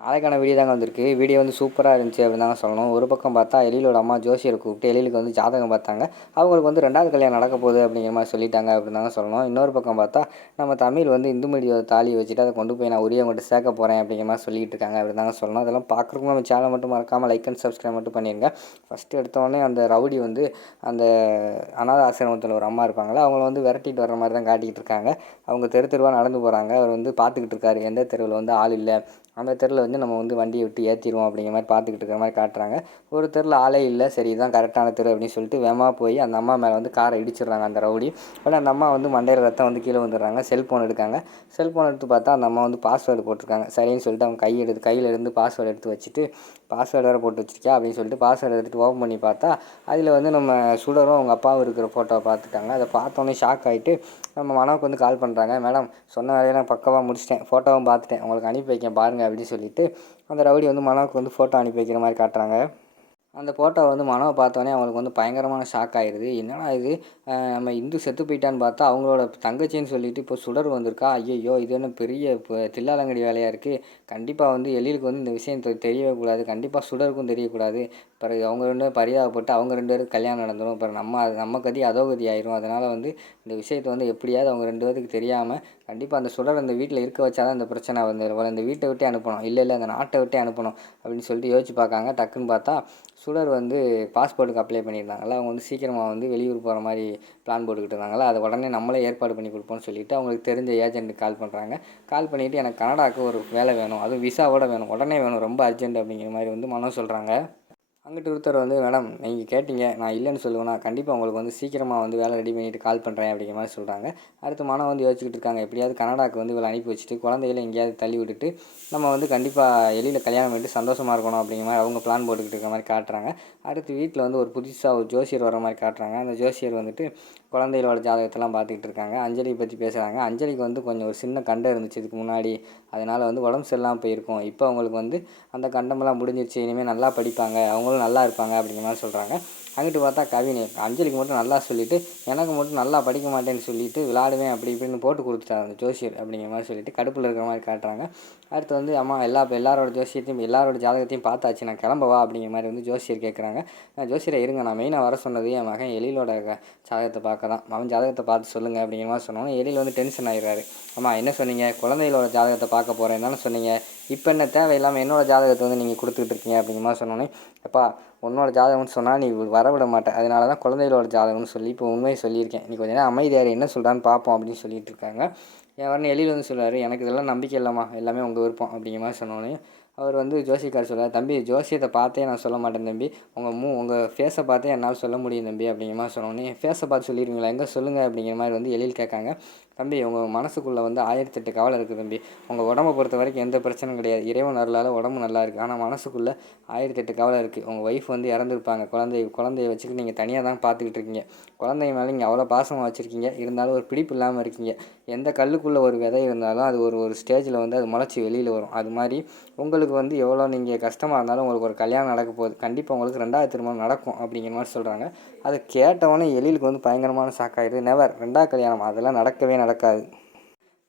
நாளைக்கான வீடியோ தாங்க வந்திருக்கு. வீடியோ வந்து சூப்பராக இருந்துச்சு அப்படின்னு தாங்க சொல்லணும். ஒரு பக்கம் பார்த்தா எழிலோட அம்மா ஜோசியர் கூப்பிட்டு எழிலுக்கு வந்து ஜாதகம் பார்த்தாங்க. அவங்களுக்கு வந்து ரெண்டாவது கல்யாணம் நடக்க போகுது அப்படிங்கிற மாதிரி சொல்லிட்டாங்க அப்படின்னு தாங்க சொல்லணும். இன்னொரு பக்கம் பார்த்தா நம்ம தமிழ் வந்து இந்து மொழியோட தாலியை வச்சுட்டு அதை கொண்டு போய் நான் உரியவங்கள்ட்ட சேர்க்க போகிறேன் அப்படிங்கிற மாதிரி சொல்லிட்டு இருக்காங்க அப்படின்னு தாங்க சொல்லணும். அதெல்லாம் பார்க்குறவங்க நம்ம சேனல் மட்டும் மறக்காமல் லைக் அண்ட் சப்ஸ்கிரைப் மட்டும் பண்ணிடுங்க ஃபஸ்ட்டு எடுத்தோடனே அந்த ரவுடி வந்து அந்த அநாத ஆசிரமத்தில் ஒரு அம்மா இருப்பாங்களே அவங்கள வந்து விரட்டிட்டு வர மாதிரி தான் காட்டிக்கிட்டு இருக்காங்க. அவங்க தெரு தெருவாக நடந்து போகிறாங்க அவர் வந்து பார்த்துக்கிட்டு இருக்காரு. எந்த தெருவில் வந்து ஆள் இல்லை. அந்த தெருவில் வந்து நம்ம வந்து வண்டியை விட்டு ஏற்றிடுவோம் அப்படிங்கிற மாதிரி பார்த்துக்கிட்டு இருக்கிற மாதிரி காட்டுறாங்க. ஒரு தெருவில் ஆளே இல்லை சரி இதுதான் கரெக்டான தெரு அப்படின்னு சொல்லிட்டு வெமா போய் அந்த அம்மா மேலே வந்து காரை இடிச்சிடுறாங்க அந்த ரவுடி. உடனே அந்த அம்மா வந்து மண்டையில் ரத்தம் வந்து கீழே வந்துடுறாங்க செல்ஃபோன் எடுக்காங்க. செல்ஃபோன் எடுத்து பார்த்தா அந்த அம்மா வந்து பாஸ்வேர்டு போட்டிருக்காங்க. சரின்னு சொல்லிட்டு அவங்க கையெடுத்து எடுத்து கையில் இருந்து பாஸ்வேர்டு எடுத்து வச்சுட்டு பாஸ்வேர்டு வேறு போட்டு வச்சுருக்கியா அப்படின்னு சொல்லிட்டு பாஸ்வேர்டு எடுத்துகிட்டு ஓப்பன் பண்ணி பார்த்தா அதில் வந்து நம்ம சுடரும் அவங்க அப்பாவும் இருக்கிற ஃபோட்டோவை பார்த்துட்டாங்க. அதை பார்த்தோன்னே ஷாக் ஆகிட்டு நம்ம மனோவுக்கு வந்து கால் பண்ணுறாங்க மேடம் சொன்ன வேலையெல்லாம் பக்கவாக முடிச்சிட்டேன். ஃபோட்டோவும் பார்த்துட்டேன். உங்களுக்கு அனுப்பி வைக்கேன் பாருங்கள் அப்படின்னு சொல்லிட்டு அந்த ரவுடி வந்து மனோவுக்கு வந்து ஃபோட்டோ அனுப்பி வைக்கிற மாதிரி காட்டுறாங்க. அந்த ஃபோட்டோ வந்து மனோவை பார்த்தோன்னே அவங்களுக்கு வந்து பயங்கரமான ஷாக் ஆயிடுது என்னடா இது? நம்ம இந்து செத்து போயிட்டான்னு பார்த்தா அவங்களோட தங்கச்சின்னு சொல்லிட்டு இப்போ சுடர் வந்திருக்கா? ஐயையோ இது என்ன பெரிய இப்போ தில்லாலங்கடி வேலையாக இருக்குது கண்டிப்பாக வந்து எழிலுக்கு வந்து இந்த விஷயம் தெரியவே கூடாது கண்டிப்பாக சுடருக்கும் தெரியக்கூடாது. பிறகு அவங்க ரெண்டு பேரும் பரிதாபப்பட்டு அவங்க ரெண்டு பேருக்கு கல்யாணம் நடந்துடும் பிறகு நம்ம நம்ம கதி அதோ கதி ஆயிரும். அதனால் வந்து இந்த விஷயத்தை வந்து எப்படியாவது அவங்க ரெண்டு பேருக்கு தெரியாமல் கண்டிப்பாக அந்த சுடர் அந்த வீட்டில் இருக்க வச்சாதான் அந்த பிரச்சனை வந்து இந்த வீட்டை விட்டே அனுப்பணும். இல்லை இல்லை அந்த நாட்டை விட்டே அனுப்பணும் அப்படின்னு சொல்லிட்டு யோசிச்சு பார்க்காங்க. டக்குன்னு பார்த்தா சுடர் வந்து பாஸ்போர்ட்டுக்கு அப்ளை பண்ணியிருந்தாங்கல்ல அவங்க வந்து சீக்கிரமாக வந்து வெளியூர் போகிற மாதிரி பிளான் போட்டுக்கிட்டு இருந்தாங்களா அதை உடனே நம்மளே ஏற்பாடு பண்ணி கொடுப்போம்னு சொல்லிட்டு அவங்களுக்கு தெரிஞ்ச ஏஜென்ட்டுக்கு கால் பண்ணுறாங்க கால் பண்ணிவிட்டு எனக்கு கனடாவுக்கு ஒரு வேலை வேணும் அதுவும் விசாவோட வேணும் உடனே வேணும் ரொம்ப அர்ஜென்ட் அப்படிங்கிற மாதிரி வந்து மனம் சொல்கிறாங்க அங்கிட்டு ஒருத்தர் வந்து மேடம் நீங்கள் கேட்டீங்க நான் இல்லைன்னு சொல்லுவேன்னா கண்டிப்பாக உங்களுக்கு வந்து சீக்கிரமாக வந்து வேலை ரெடி பண்ணிட்டு கால் பண்ணுறேன் அப்படிங்கிற மாதிரி சொல்கிறாங்க அடுத்து மனம் வந்து யோசிச்சுக்கிட்டு இருக்காங்க எப்படியாவது கனடாக்கு வந்து இவளை அனுப்பி வச்சுட்டு குழந்தைகளை எங்கேயாவது தள்ளி விட்டுட்டு நம்ம வந்து கண்டிப்பாக எளியில் கல்யாணம் பண்ணிட்டு சந்தோஷமாக இருக்கணும் அப்படிங்கிற மாதிரி அவங்க பிளான் போட்டுக்கிட்டு இருக்க மாதிரி காட்டுறாங்க. அடுத்து வீட்டில் வந்து ஒரு புதுசாக ஒரு ஜோசியர் வர மாதிரி காட்டுறாங்க. அந்த ஜோசியர் வந்துட்டு குழந்தைகளோட ஜாதகத்தெல்லாம் பார்த்துக்கிட்டு இருக்காங்க. அஞ்சலியை பற்றி பேசுகிறாங்க அஞ்சலிக்கு வந்து கொஞ்சம் ஒரு சின்ன கண்டம் இருந்துச்சு இதுக்கு முன்னாடி. அதனால் வந்து உடம்பு சரியில்லாமல் போயிருக்கும். இப்போ அவங்களுக்கு வந்து அந்த கண்டமெல்லாம் முடிஞ்சிருச்சு இனிமேல் நல்லா படிப்பாங்க. அவங்களும் நல்லா இருப்பாங்க அப்படிங்கிற மாதிரி சொல்கிறாங்க அங்கிட்டு பார்த்தா கவினி அஞ்சலிக்கு மட்டும் நல்லா சொல்லிவிட்டு எனக்கு மட்டும் நல்லா படிக்க மாட்டேன்னு சொல்லிட்டு விளாடுவேன் அப்படி இப்படின்னு போட்டு கொடுத்துட்டாரு அந்த ஜோசியர் அப்படிங்கிற மாதிரி சொல்லிவிட்டு கடுப்பில் இருக்கிற மாதிரி காட்டுறாங்க. அடுத்து வந்து அம்மா எல்லா எல்லாரோட ஜோசியத்தையும் எல்லாரோட ஜாதகத்தையும் பார்த்தாச்சு நான் கிளம்பவா அப்படிங்கிற மாதிரி வந்து ஜோசியர் கேட்குறாங்க நான் ஜோசியரை இருங்க நான் மெயினாக வர சொன்னது என் மகன் எழிலோட ஜாதகத்தை பார்க்க தான். அவன் ஜாதகத்தை பார்த்து சொல்லுங்கள் அப்படிங்கிற மாதிரி சொன்னோன்னே எழில் வந்து டென்ஷன் ஆகிடுறாரு அம்மா என்ன சொன்னீங்க? குழந்தைகளோட ஜாதகத்தை பார்க்க போகிறேன் தானே சொன்னீங்க. இப்போ என்ன தேவையில்லாமல் என்னோடய ஜாதகத்தை வந்து நீங்கள் கொடுத்துக்கிட்டு இருக்கீங்க அப்படிங்கிற மாதிரி சொன்னோன்னே அப்பா உன்னோட ஜாதகம்னு சொன்னால் நீ வரவிட மாட்டேன் அதனால தான் குழந்தைகளோட ஜாதகம்னு சொல்லி இப்போ உண்மையை சொல்லியிருக்கேன். நீ கொஞ்ச நேரம் அமைதியார் என்ன சொல்கிறான்னு பார்ப்போம் அப்படின்னு சொல்லிட்டு இருக்காங்க. என் வரணும் எழில் வந்து சொல்லுவார் எனக்கு இதெல்லாம் நம்பிக்கை இல்லைம்மா எல்லாமே உங்கள் விருப்பம் அப்படிங்கிற மாதிரி சொன்னோன்னே அவர் வந்து ஜோசிக்கார் சொல்லுவார் தம்பி ஜோசியத்தை பார்த்தே நான் சொல்ல மாட்டேன் தம்பி உங்கள் மூ உங்கள் ஃபேஸை பார்த்தே என்னால் சொல்ல முடியும் தம்பி அப்படிங்கிற மாதிரி சொன்னோன்னே ஃபேஸை பார்த்து சொல்லிடுவீங்களா? எங்கே சொல்லுங்கள் அப்படிங்கிற மாதிரி வந்து எழில் கேட்காங்க. தம்பி உங்கள் மனசுக்குள்ளே வந்து ஆயிரத்தெட்டு கவலை இருக்குது தம்பி உங்கள் உடம்பை பொறுத்த வரைக்கும் எந்த பிரச்சனையும் கிடையாது இறைவன் அருளால் உடம்பு நல்லா இருக்குது ஆனால் மனசுக்குள்ளே ஆயிரத்தெட்டு கவலை இருக்குது உங்கள் ஒய்ஃப் வந்து இறந்துருப்பாங்க குழந்தை குழந்தைய வச்சுக்கிட்டு நீங்கள் தனியாக தான் பார்த்துக்கிட்டு இருக்கீங்க குழந்தைங்க மேலே நீங்கள் அவ்வளோ பாசமாக வச்சுருக்கீங்க இருந்தாலும் ஒரு பிடிப்பு இல்லாமல் இருக்கீங்க எந்த கல்லுக்குள்ளே ஒரு விதை இருந்தாலும் அது ஒரு ஒரு ஸ்டேஜில் வந்து அது முளைச்சி வெளியில் வரும். அது மாதிரி உங்களுக்கு வந்து எவ்வளோ நீங்கள் கஷ்டமாக இருந்தாலும் உங்களுக்கு ஒரு கல்யாணம் நடக்க போகுது. கண்டிப்பாக உங்களுக்கு ரெண்டாவது திருமணம் நடக்கும் அப்படிங்கிற மாதிரி சொல்கிறாங்க அதை கேட்டவொடனே எழிலுக்கு வந்து பயங்கரமான ஷாக்காயிடுது நெவர் ரெண்டாவது கல்யாணம். அதெல்லாம் நடக்கவே நடக்காது.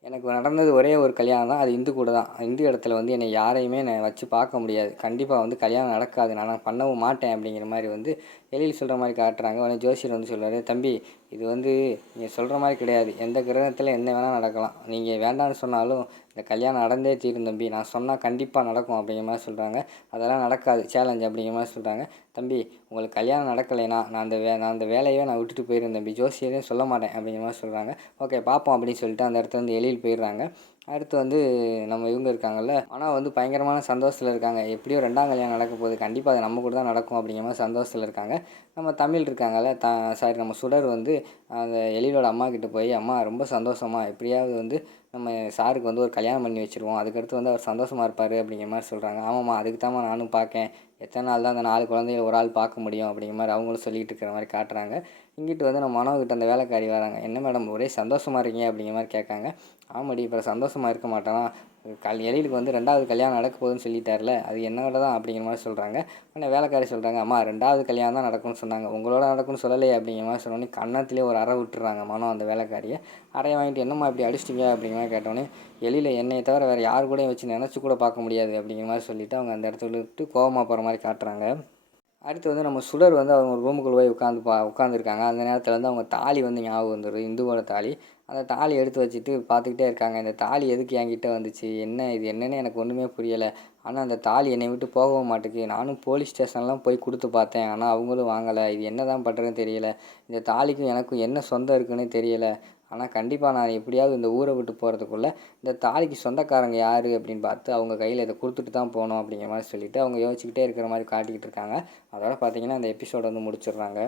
எனக்கு நடந்தது ஒரே ஒரு கல்யாணம் தான் அது இந்து கூட தான். இந்து இடத்துல வந்து என்னை யாரையுமே நான் வச்சு பார்க்க முடியாது. கண்டிப்பாக வந்து கல்யாணம் நடக்காது. நான் பண்ணவும் மாட்டேன் அப்படிங்கிற மாதிரி வந்து எழில் சொல்கிற மாதிரி காட்டுறாங்க. உடனே ஜோசியர் வந்து சொல்கிறாரு தம்பி இது வந்து நீங்கள் சொல்கிற மாதிரி கிடையாது. எந்த கிரகத்தில் என்ன வேணால் நடக்கலாம். நீங்கள் வேண்டாம்னு சொன்னாலும் இந்த கல்யாணம் நடந்தே தீரும் தம்பி. நான் சொன்னால் கண்டிப்பாக நடக்கும் அப்படிங்கிற மாதிரி சொல்கிறாங்க அதெல்லாம் நடக்காது. சேலஞ்ச் அப்படிங்கிற மாதிரி சொல்கிறாங்க தம்பி உங்களுக்கு கல்யாணம் நடக்கலைன்னா நான் அந்த வே நான் அந்த வேலையே நான் விட்டுட்டு போயிருந்தேன் தம்பி. ஜோசியரே சொல்ல மாட்டேன் அப்படிங்கிற மாதிரி சொல்கிறாங்க ஓகே பார்ப்போம் அப்படின்னு சொல்லிட்டு அந்த இடத்துல வந்து எழில் போயிடுறாங்க. அடுத்து வந்து நம்ம இவங்க இருக்காங்கல்ல. ஆனால் வந்து பயங்கரமான சந்தோஷத்தில் இருக்காங்க. எப்படியோ ரெண்டாம் கல்யாணம் நடக்க போகுது. கண்டிப்பாக அது நம்ம கூட தான் நடக்கும் அப்படிங்கிற மாதிரி சந்தோஷத்தில் இருக்காங்க. நம்ம தமிழ் இருக்காங்கல்ல த சாரி நம்ம சுடர் வந்து அந்த எழிலோட அம்மா கிட்டே போய் அம்மா ரொம்ப சந்தோஷமாக எப்படியாவது வந்து நம்ம சாருக்கு வந்து ஒரு கல்யாணம் பண்ணி வச்சுருவோம். அதுக்கடுத்து வந்து அவர் சந்தோஷமாக இருப்பார் அப்படிங்கிற மாதிரி சொல்கிறாங்க ஆமாம்மா அதுக்கு தான் நானும் பார்க்கேன் எத்தனை நாள் தான் அந்த நாலு குழந்தைய ஒரு ஆள் பார்க்க முடியும் அப்படிங்கிற மாதிரி அவங்களும் சொல்லிகிட்டு இருக்கிற மாதிரி காட்டுறாங்க. இங்கிட்டு வந்து நம்ம மனோகிட்ட அந்த வேலைக்காரி வராங்க. என்ன மேடம் ஒரே சந்தோஷமாக இருக்கீங்க? அப்படிங்கிற மாதிரி கேட்காங்க. ஆமாடி இப்போ சந்தோஷமாக இருக்க மாட்டேனா? கல் எழிலுக்கு வந்து ரெண்டாவது கல்யாணம் நடக்க போகுதுன்னு சொல்லிட்டார்ல அது என்னோட தான் அப்படிங்கிற மாதிரி சொல்கிறாங்க உடனே வேலைக்காரி சொல்கிறாங்க அம்மா ரெண்டாவது கல்யாணம் தான் நடக்கும்னு சொன்னாங்க. உங்களோட நடக்கும்னு சொல்லலையே அப்படிங்கிற மாதிரி சொன்னோன்னே கன்னத்திலே ஒரு அறை விட்டுறாங்க மனம் அந்த வேலைக்காரியை. அறையை வாங்கிட்டு என்னம்மா இப்படி அடிச்சிட்டிங்க? அப்படிங்கிற மாதிரி கேட்டோன்னே எழில என்னையை தவிர வேறு யார் கூடயும் வச்சு நினச்சி கூட பார்க்க முடியாது அப்படிங்கிற மாதிரி சொல்லிவிட்டு அவங்க அந்த இடத்துல விட்டு கோபமாக போகிற மாதிரி காட்டுறாங்க. அடுத்து வந்து நம்ம சுடர் வந்து அவங்க ரூமுக்குள்ளே போய் உட்காந்து பா உட்காந்துருக்காங்க அந்த நேரத்தில் வந்து அவங்க தாலி வந்து ஞாபகம் வந்துடுது இந்துவோட தாலி. அந்த தாலி எடுத்து வச்சுட்டு பார்த்துக்கிட்டே இருக்காங்க. இந்த தாலி எதுக்கு என்கிட்ட வந்துச்சு? என்ன இது? என்னன்னு எனக்கு ஒன்றுமே புரியலை. ஆனால் அந்த தாலி என்னை விட்டு போகவும் மாட்டேங்குது. நானும் போலீஸ் ஸ்டேஷன்லாம் போய் கொடுத்து பார்த்தேன். ஆனால் அவங்களும் வாங்கலை. இது என்ன தான் பண்ணுறதுன்னு தெரியல. இந்த தாலிக்கும் எனக்கும் என்ன சொந்தம் இருக்குன்னு தெரியலை. ஆனால் கண்டிப்பாக நான் எப்படியாவது இந்த ஊரை விட்டு போகிறதுக்குள்ளே இந்த தாலிக்கு சொந்தக்காரங்க யார் அப்படின்னு பார்த்து அவங்க கையில் இதை கொடுத்துட்டு தான் போகணும் அப்படிங்கிற மாதிரி சொல்லிவிட்டு அவங்க யோசிச்சுக்கிட்டே இருக்கிற மாதிரி காட்டிக்கிட்டு இருக்காங்க. அதோட பார்த்தீங்கன்னா அந்த எபிசோட வந்து முடிச்சிடுறாங்க.